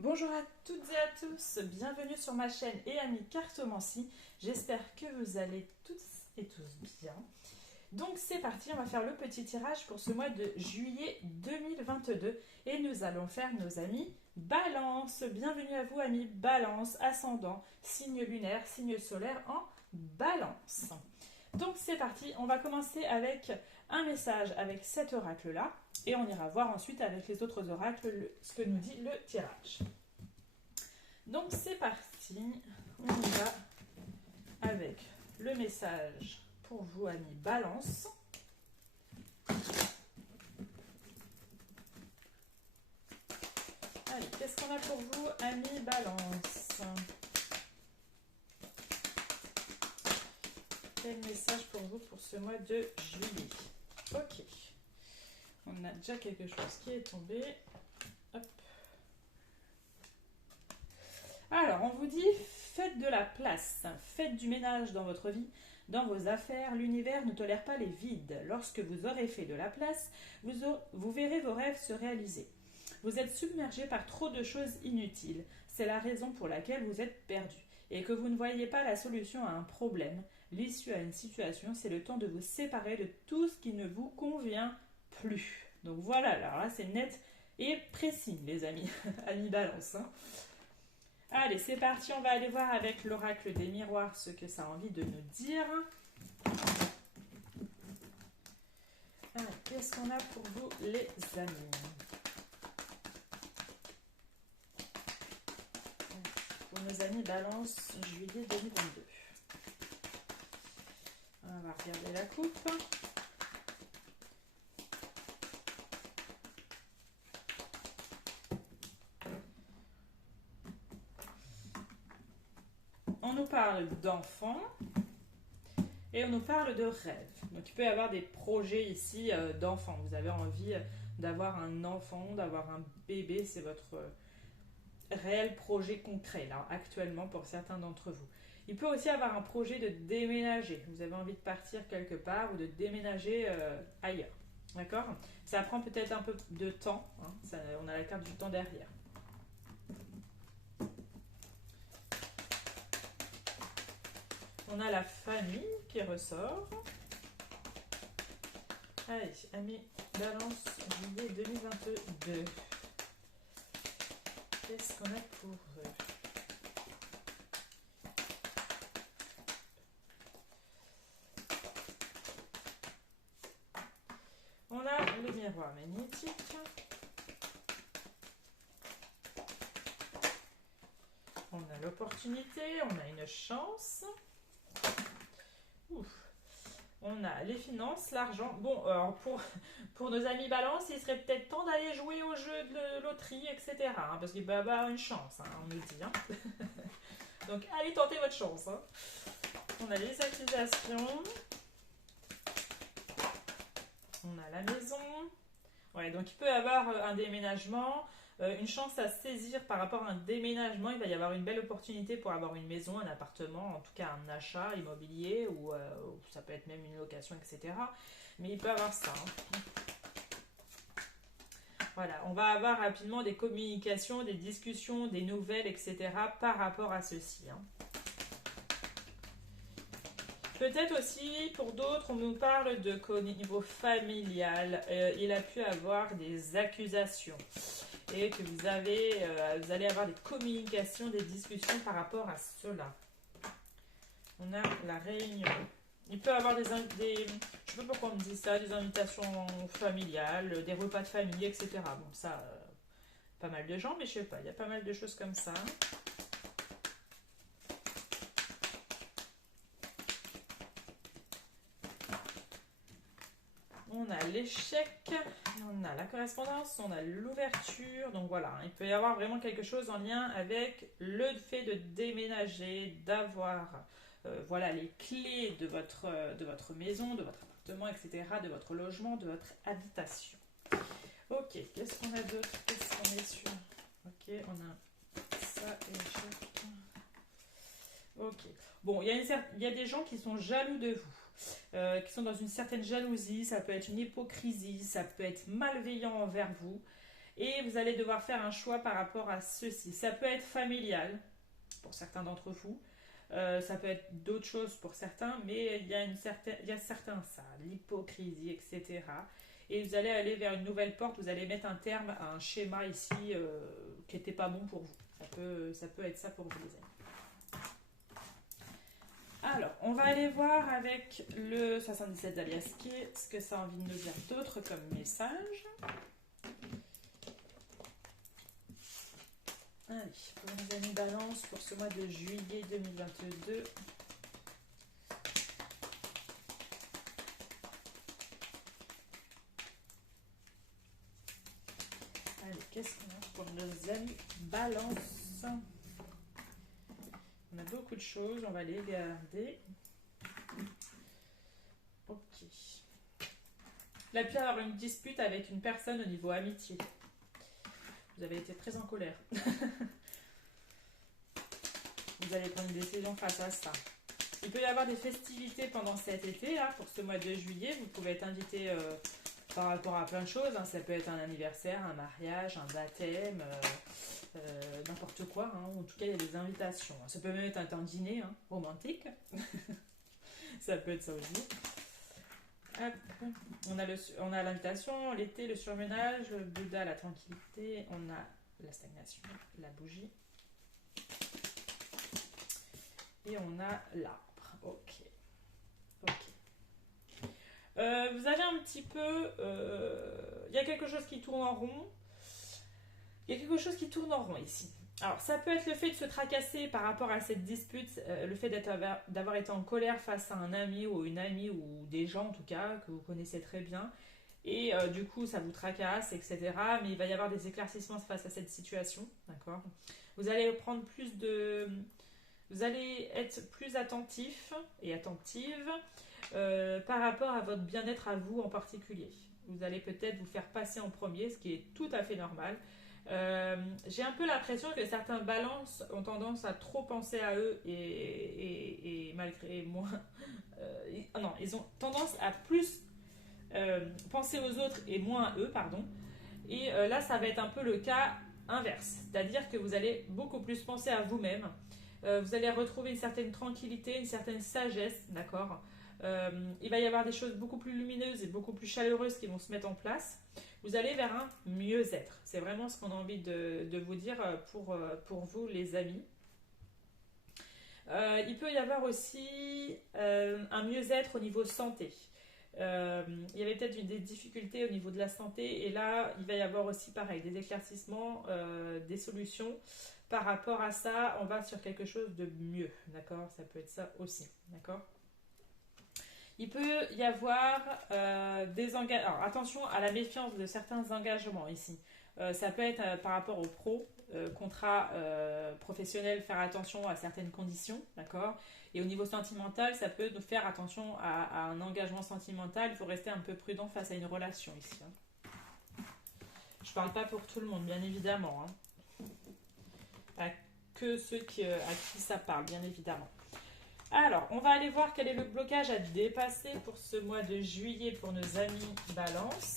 Bonjour à toutes et à tous, bienvenue sur ma chaîne et amis cartomancie. J'espère que vous allez toutes et tous bien. Donc c'est parti, on va faire le petit tirage pour ce mois de juillet 2022 et nous allons faire nos amis Balance. Bienvenue à vous amis Balance, ascendant, signe lunaire, signe solaire en Balance. Donc c'est parti, on va commencer avec un message avec cet oracle-là et on ira voir ensuite avec les autres oracles ce que nous dit le tirage. Donc c'est parti, on y va avec le message pour vous amis Balance. Allez, qu'est-ce qu'on a pour vous amis Balance? Quel message pour vous pour ce mois de juillet? Ok, on a déjà quelque chose qui est tombé. Hop. Alors, on vous dit, faites de la place, faites du ménage dans votre vie, dans vos affaires. L'univers ne tolère pas les vides. Lorsque vous aurez fait de la place, vous verrez vos rêves se réaliser. Vous êtes submergé par trop de choses inutiles. C'est la raison pour laquelle vous êtes perdu et que vous ne voyez pas la solution à un problème, l'issue à une situation. C'est le temps de vous séparer de tout ce qui ne vous convient plus. Donc voilà, alors là c'est net et précis les amis, amis Balance. Allez, c'est parti, on va aller voir avec l'oracle des miroirs ce que ça a envie de nous dire. Alors, qu'est-ce qu'on a pour vous les amis? Pour nos amis Balance, juillet 2022. On va regarder la coupe. On nous parle d'enfants et on nous parle de rêves. Donc il peut y avoir des projets ici d'enfants. Vous avez envie d'avoir un enfant, d'avoir un bébé, c'est votre réel projet concret là actuellement pour certains d'entre vous. Il peut aussi avoir un projet de déménager. Vous avez envie de partir quelque part ou de déménager ailleurs. D'accord? Ça prend peut-être un peu de temps. Hein. On a la carte du temps derrière. On a la famille qui ressort. Allez, amis Balance, juillet 2022. Qu'est-ce qu'on a pour eux? On a le miroir magnétique. On a l'opportunité, on a une chance. Ouf. On a les finances, l'argent. Bon, alors pour nos amis Balance, il serait peut-être temps d'aller jouer au jeu de loterie, etc. Hein, parce qu'il peut y avoir une chance, hein, on nous dit. Hein. Donc allez tenter votre chance. Hein. On a les accusations. On a la maison. Ouais, donc il peut y avoir un déménagement, une chance à saisir par rapport à un déménagement. Il va y avoir une belle opportunité pour avoir une maison, un appartement, en tout cas un achat immobilier ou ça peut être même une location, etc. Mais il peut y avoir ça. Hein. Voilà, on va avoir rapidement des communications, des discussions, des nouvelles, etc. par rapport à ceci. Hein. Peut-être aussi, pour d'autres, on nous parle de qu'au niveau familial, il a pu avoir des accusations et que vous allez avoir des communications, des discussions par rapport à cela. On a la réunion. Il peut y avoir je ne sais pas pourquoi on me dit ça, des invitations familiales, des repas de famille, etc. Bon, ça, pas mal de gens, mais je sais pas, il y a pas mal de choses comme ça. On a l'échec, on a la correspondance, on a l'ouverture. Donc voilà, il peut y avoir vraiment quelque chose en lien avec le fait de déménager, d'avoir voilà, les clés de votre maison, de votre appartement, etc., de votre logement, de votre habitation. Ok, qu'est-ce qu'on a d'autre? Qu'est-ce qu'on est sur? Ok, on a ça, échec. Ok. Bon, il y a des gens qui sont jaloux de vous, qui sont dans une certaine jalousie, ça peut être une hypocrisie, ça peut être malveillant envers vous. Et vous allez devoir faire un choix par rapport à ceci. Ça peut être familial pour certains d'entre vous. Ça peut être d'autres choses pour certains, mais il y a certains ça, l'hypocrisie, etc. Et vous allez aller vers une nouvelle porte, vous allez mettre un terme à un schéma ici qui n'était pas bon pour vous. Ça peut être ça pour vous, les amis. Alors, on va aller voir avec le 77 d'Aliaski ce que ça a envie de nous dire d'autre comme message. Allez, pour les amis balance pour ce mois de juillet 2022. Allez, qu'est-ce qu'on a pour nos amis balance? On a beaucoup de choses, on va les garder. Ok. Là, il peut y avoir une dispute avec une personne au niveau amitié. Vous avez été très en colère. Vous allez prendre une décision face à ça. Il peut y avoir des festivités pendant cet été, là, pour ce mois de juillet. Vous pouvez être invité par rapport à plein de choses. Hein. Ça peut être un anniversaire, un mariage, un baptême, n'importe quoi. Hein. En tout cas, il y a des invitations. Ça peut même être un dîner romantique. Ça peut être ça aussi. Hop. On a l'invitation, l'été, le surmenage, le Bouddha, la tranquillité, on a la stagnation, la bougie. Et on a l'arbre. Ok. Vous avez un petit peu... Il y a quelque chose qui tourne en rond. Il y a quelque chose qui tourne en rond ici. Alors, ça peut être le fait de se tracasser par rapport à cette dispute, le fait d'avoir été en colère face à un ami ou une amie ou des gens en tout cas que vous connaissez très bien. Et du coup, ça vous tracasse, etc. Mais il va y avoir des éclaircissements face à cette situation, d'accord? Vous allez prendre plus de... Vous allez être plus attentif et attentive par rapport à votre bien-être à vous en particulier. Vous allez peut-être vous faire passer en premier, ce qui est tout à fait normal. J'ai un peu l'impression que certains balances ont tendance à trop penser à eux et malgré moi... non, ils ont tendance à plus penser aux autres et moins à eux, pardon. Et là, ça va être un peu le cas inverse. C'est-à-dire que vous allez beaucoup plus penser à vous-même. Vous allez retrouver une certaine tranquillité, une certaine sagesse, d'accord. Il va y avoir des choses beaucoup plus lumineuses et beaucoup plus chaleureuses qui vont se mettre en place. Vous allez vers un mieux-être. C'est vraiment ce qu'on a envie de vous dire pour vous, les amis. Il peut y avoir aussi un mieux-être au niveau santé. Il y avait peut-être des difficultés au niveau de la santé et là, il va y avoir aussi pareil, des éclaircissements, des solutions. Par rapport à ça, on va sur quelque chose de mieux, d'accord? Ça peut être ça aussi, d'accord? Il peut y avoir des engagements. Alors attention à la méfiance de certains engagements ici. Ça peut être par rapport aux pros, contrats professionnels, faire attention à certaines conditions, d'accord? Et au niveau sentimental, ça peut nous faire attention à un engagement sentimental. Il faut rester un peu prudent face à une relation ici. Hein. Je parle pas pour tout le monde, bien évidemment. Hein. Que ceux à qui ça parle, bien évidemment. Alors, on va aller voir quel est le blocage à dépasser pour ce mois de juillet pour nos amis Balance.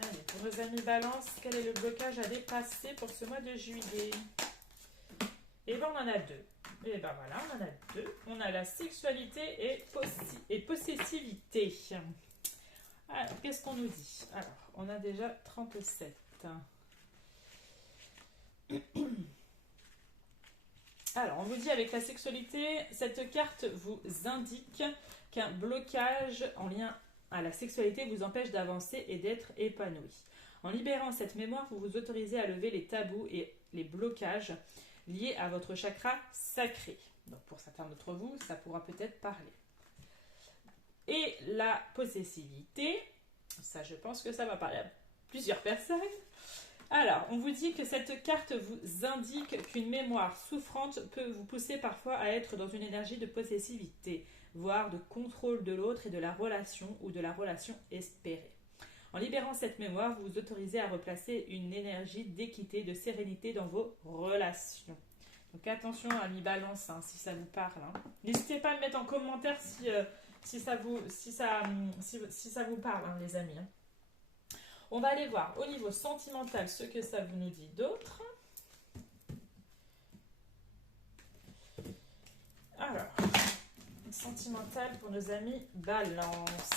Allez, pour nos amis Balance, quel est le blocage à dépasser pour ce mois de juillet? Et bien, on en a deux. Et ben voilà, on en a deux. On a la sexualité et possessivité. Alors, qu'est-ce qu'on nous dit? Alors, on a déjà 37. Alors, on vous dit avec la sexualité, cette carte vous indique qu'un blocage en lien à la sexualité vous empêche d'avancer et d'être épanoui. En libérant cette mémoire, vous vous autorisez à lever les tabous et les blocages liés à votre chakra sacré. Donc, pour certains d'entre vous, ça pourra peut-être parler. Et la possessivité, ça je pense que ça va parler à plusieurs personnes. Alors, on vous dit que cette carte vous indique qu'une mémoire souffrante peut vous pousser parfois à être dans une énergie de possessivité, voire de contrôle de l'autre et de la relation ou de la relation espérée. En libérant cette mémoire, vous vous autorisez à replacer une énergie d'équité, de sérénité dans vos relations. Donc attention, amis Balance, si ça vous parle. Hein. N'hésitez pas à le mettre en commentaire si ça vous parle, hein, les amis. Hein. On va aller voir au niveau sentimental ce que ça vous nous dit d'autre. Alors, sentimental pour nos amis Balance.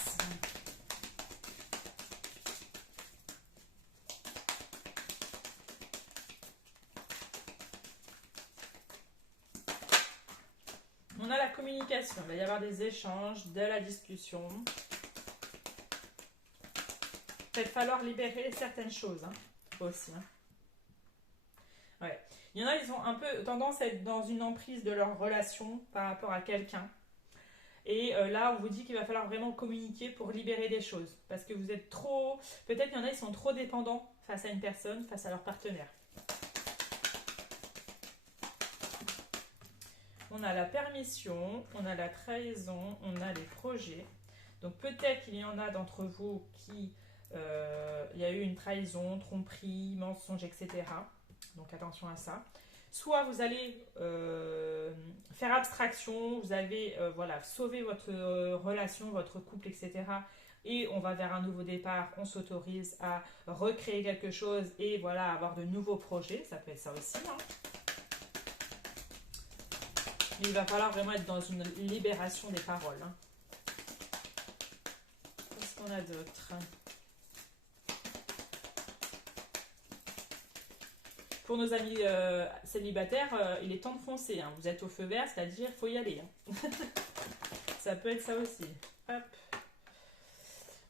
On a la communication, il va y avoir des échanges, de la discussion. Il va falloir libérer certaines choses hein, aussi. Hein. Ouais. Il y en a, ils ont un peu tendance à être dans une emprise de leur relation par rapport à quelqu'un. Et là, on vous dit qu'il va falloir vraiment communiquer pour libérer des choses. Parce que vous êtes trop... Peut-être qu'il y en a, ils sont trop dépendants face à une personne, face à leur partenaire. On a la permission, on a la trahison, on a les projets. Donc peut-être qu'il y en a d'entre vous qui... il y a eu une trahison, tromperie, mensonge, etc. Donc attention à ça. Soit vous allez faire abstraction, vous allez voilà, sauver votre relation, votre couple, etc. Et on va vers un nouveau départ, on s'autorise à recréer quelque chose et voilà, avoir de nouveaux projets. Ça peut être ça aussi. Hein. Mais il va falloir vraiment être dans une libération des paroles. Hein. Qu'est-ce qu'on a d'autre ? Pour nos amis célibataires, il est temps de foncer. Hein. Vous êtes au feu vert, c'est-à-dire qu'il faut y aller. Hein. Ça peut être ça aussi. Hop.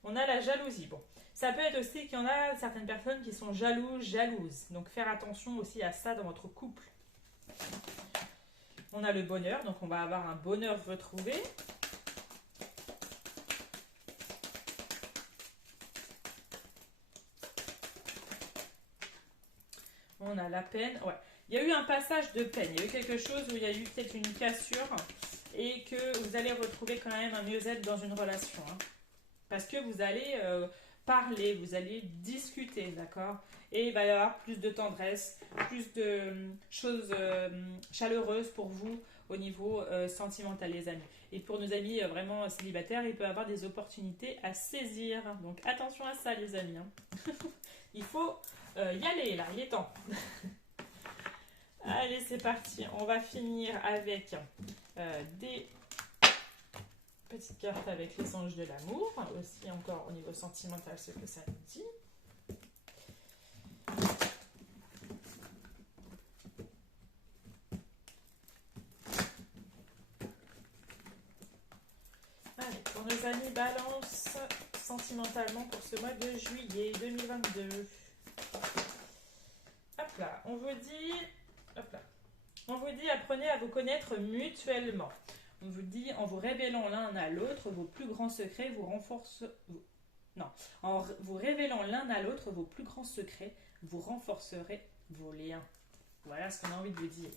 On a la jalousie. Bon, ça peut être aussi qu'il y en a certaines personnes qui sont jalouses. Donc faire attention aussi à ça dans votre couple. On a le bonheur, donc on va avoir un bonheur retrouvé. On a la peine. Ouais. Il y a eu un passage de peine. Il y a eu quelque chose où il y a eu peut-être une cassure et que vous allez retrouver quand même un mieux-être dans une relation. Hein. Parce que vous allez parler, vous allez discuter, d'accord ? Et il va y avoir plus de tendresse, plus de choses chaleureuses pour vous au niveau sentimental, les amis. Et pour nos amis vraiment célibataires, il peut y avoir des opportunités à saisir. Donc attention à ça, les amis. Hein. Il faut y aller, là, il est temps. Allez, c'est parti. On va finir avec des petites cartes avec les anges de l'amour. Aussi, encore au niveau sentimental, ce que ça nous dit. Allez, pour nos amis Balance, sentimentalement pour ce mois de juillet 2022. Hop là, on vous dit, apprenez à vous connaître mutuellement. On vous dit, en vous révélant l'un à l'autre vos plus grands secrets, en vous révélant l'un à l'autre vos plus grands secrets, vous renforcerez vos liens. Voilà ce qu'on a envie de vous dire.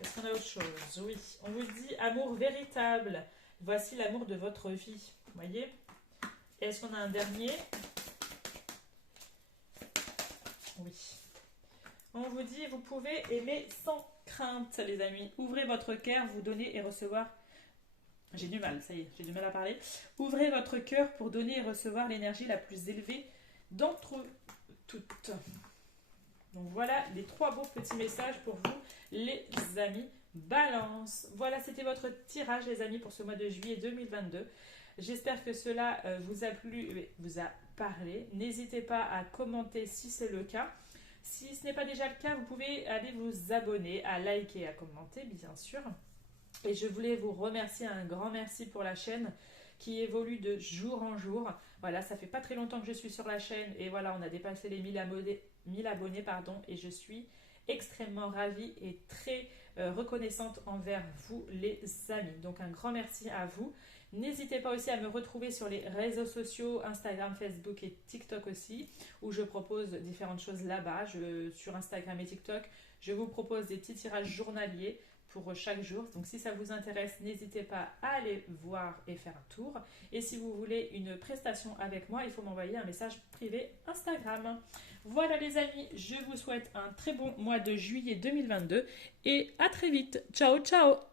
Est-ce qu'on a autre chose? Oui, on vous dit amour véritable. Voici l'amour de votre vie. Vous voyez? Et est-ce qu'on a un dernier? Oui. On vous dit, vous pouvez aimer sans crainte, les amis. Ouvrez votre cœur, vous donnez et recevoir. J'ai du mal, ça y est, j'ai du mal à parler. Ouvrez votre cœur pour donner et recevoir l'énergie la plus élevée d'entre toutes. Donc voilà les 3 beaux petits messages pour vous, les amis Balance. Voilà, c'était votre tirage, les amis, pour ce mois de juillet 2022. J'espère que cela vous a plu, vous a parlé. N'hésitez pas à commenter si c'est le cas. Si ce n'est pas déjà le cas, vous pouvez aller vous abonner, à liker, à commenter, bien sûr. Et je voulais vous remercier, un grand merci pour la chaîne qui évolue de jour en jour. Voilà, ça fait pas très longtemps que je suis sur la chaîne et voilà, on a dépassé les 1000 abonnés, et je suis extrêmement ravie et très reconnaissante envers vous, les amis. Donc un grand merci à vous. N'hésitez pas aussi à me retrouver sur les réseaux sociaux, Instagram, Facebook et TikTok aussi, où je propose différentes choses là-bas. Sur Instagram et TikTok, je vous propose des petits tirages journaliers pour chaque jour. Donc si ça vous intéresse, n'hésitez pas à aller voir et faire un tour. Et si vous voulez une prestation avec moi, il faut m'envoyer un message privé Instagram. Voilà les amis, je vous souhaite un très bon mois de juillet 2022 et à très vite. Ciao, ciao!